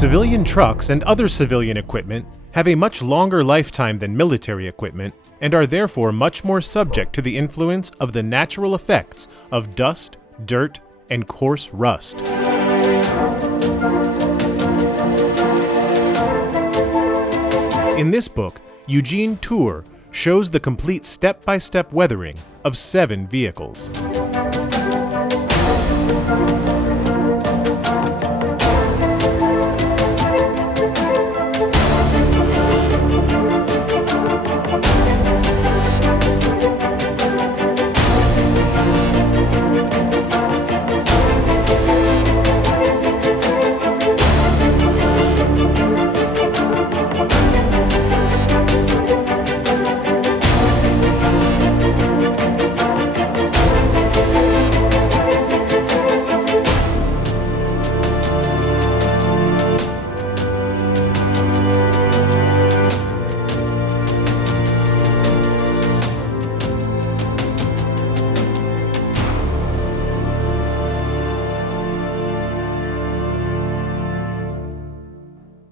Civilian trucks and other civilian equipment have a much longer lifetime than military equipment and are therefore much more subject to the influence of the natural effects of dust, dirt, and coarse rust. In this book, Eugene Tur shows the complete step-by-step weathering of 7 vehicles.